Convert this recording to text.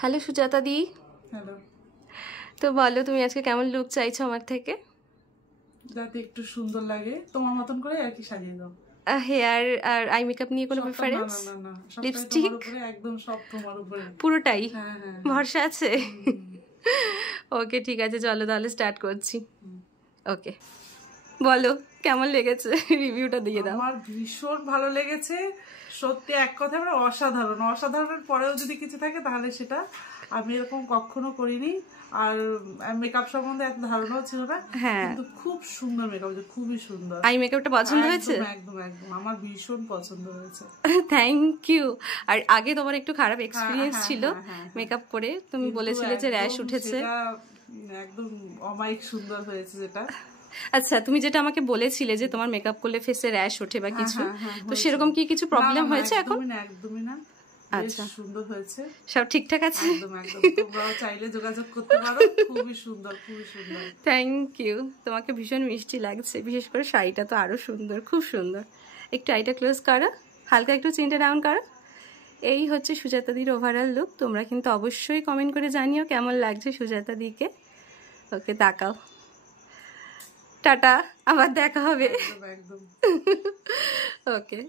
Hello Sujata দি। Hello. তো বলো তুমি আজকে কেমন লুক চাইছো আমার থেকে? যাতে একটু সুন্দর লাগে তোমার মতন করে আর কি সাজিয়ে দাও। হেয়ার আর আই মেকআপ নিয়ে কোনো প্রেফারেন্স? না না না, লিপস্টিক তোমার উপরে, একদম সব তোমার উপরে, পুরোটাই? হ্যাঁ হ্যাঁ, ভরসা আছে? ওকে ঠিক আছে, চলো তাহলে স্টার্ট করছি। ওকে বলো কেমন লেগেছে, রিভিউটা দিয়ে দাও। আমার ভীষণ ভালো লেগেছে সত্যি, এক কথায় মানে অসাধারণ। অসাধারণের পরেও যদি কিছু থাকে তাহলে সেটা আমি এরকম কখনো করিনি। আর মেকআপ সম্বন্ধে এত ধারণাও ছিল না, কিন্তু খুব সুন্দর মেকআপ, খুবই সুন্দর। আই মেকআপটা পছন্দ হয়েছে? একদম একদম আমার ভীষণ পছন্দ হয়েছে। Thank you. আর আগে তোমার একটু খারাপ এক্সপিরিয়েন্স ছিল মেকআপ করে, তুমি বলেছিলে যে র্যাশ উঠেছে। একদম অমায়িক সুন্দর হয়েছে যেটা। আচ্ছা, তুমি যেটা আমাকে বলেছিলে যে তোমার মেকআপ করলে ফেসে র্যাশ ওঠে বা কিছু, তো সেরকম কি কিছু প্রবলেম হয়েছে এখন? একদমই না, আচ্ছা সুন্দর হয়েছে, সব ঠিকঠাক আছে। একদম একদম, তোমরাও চাইলে যোগাযোগ করতে পারো। খুবই সুন্দর, খুবই সুন্দর। থ্যাংক ইউ, তোমাকে ভীষণ মিষ্টি লাগছে, বিশেষ করে শাড়িটা তো আরো সুন্দর, খুব সুন্দর। একটু আইটা ক্লোজ করো, হালকা একটু চিনটা ডাউন করো। এই হচ্ছে সুজাতা দির ওভারঅল লুক। তোমরা কিন্তু অবশ্যই কমেন্ট করে জানিও কেমন লাগছে সুজাতা দিকে। ওকে তাকাও, টাটা, আবার দেখা হবে। একদম। ওকে।